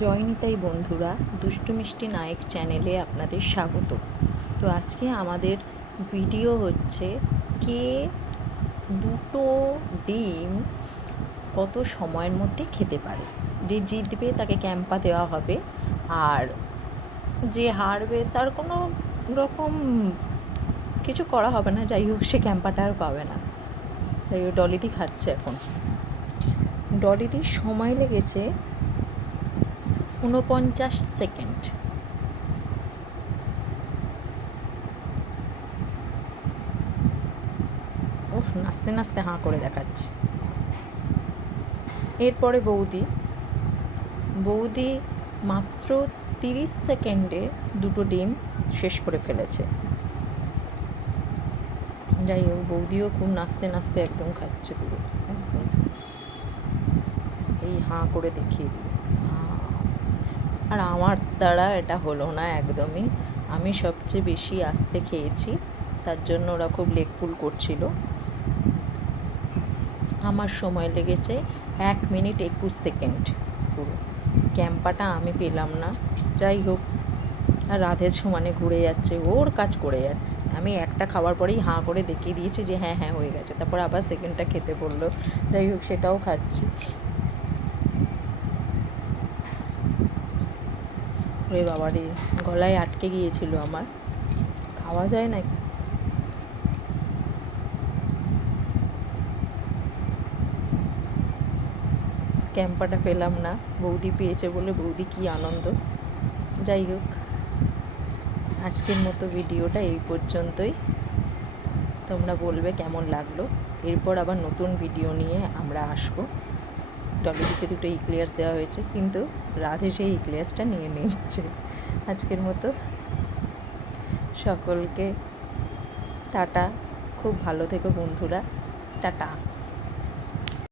জয় নিতাই বন্ধুরা, দুষ্টু মিষ্টি নায়ক চ্যানেলে আপনাদের স্বাগত। তো আজকে আমাদের ভিডিও হচ্ছে কে দুটো ডিম কত সময়ের মধ্যে খেতে পারে। যে জিতবে তাকে ক্যাম্পা দেওয়া হবে, আর যে হারবে তার কোনো রকম কিছু করা হবে না। যাই হোক, সে ক্যাম্পাটা আর পাবে না। তাই ডলিদি খাচ্ছে এখন। ডলিদির সময় লেগেছে 49 সেকেন্ড। ওহ, নাচতে নাচতে হাঁ করে দেখাচ্ছে। এরপরে বৌদি মাত্র 30 সেকেন্ডে দুটো ডিম শেষ করে ফেলেছে। যাই হোক, বৌদিও খুব নাচতে নাচতে একদম খাচ্ছে পুরো, একদম এই হাঁ করে দেখিয়ে দিল। আর আমার দ্বারা এটা হলো না একদমই। আমি সবচেয়ে বেশি আস্তে খেয়েছি, তার জন্য ওরা খুব লেগপুল করছিল। আমার সময় লেগেছে 1 মিনিট 21 সেকেন্ড। পুরো ক্যাম্পাটা আমি পেলাম না। যাই হোক, আর রাধের সমানে ঘুরে যাচ্ছে, ওর কাজ করে যাচ্ছে। আমি একটা খাওয়ার পরেই হাঁ করে দেখিয়ে দিয়েছি যে হ্যাঁ হ্যাঁ হয়ে গেছে। তারপর আবার সেকেন্ডটা খেতে বললো। যাই হোক, সেটাও খাচ্ছি। ওরে বাবারে, গলায় আটকে গিয়েছিল আমার। খাওয়া যায় নাকি? ক্যাম্পাটা পেলাম না, বৌদি পেয়েছে বলে বৌদি কী আনন্দ। যাই হোক, আজকের মতো ভিডিওটা এই পর্যন্তই। তোমরা বলবে কেমন লাগলো। এরপর আবার নতুন ভিডিও নিয়ে আমরা আসবো। ডলিদিকে দুটো ইক্লিয়ার্স দেওয়া হয়েছে, কিন্তু রাধে সেই ইক্লিয়ার্সটা নিয়ে নিচ্ছে। আজকের মতো সকলকে টাটা। খুব ভালো থেকো বন্ধুরা, টাটা।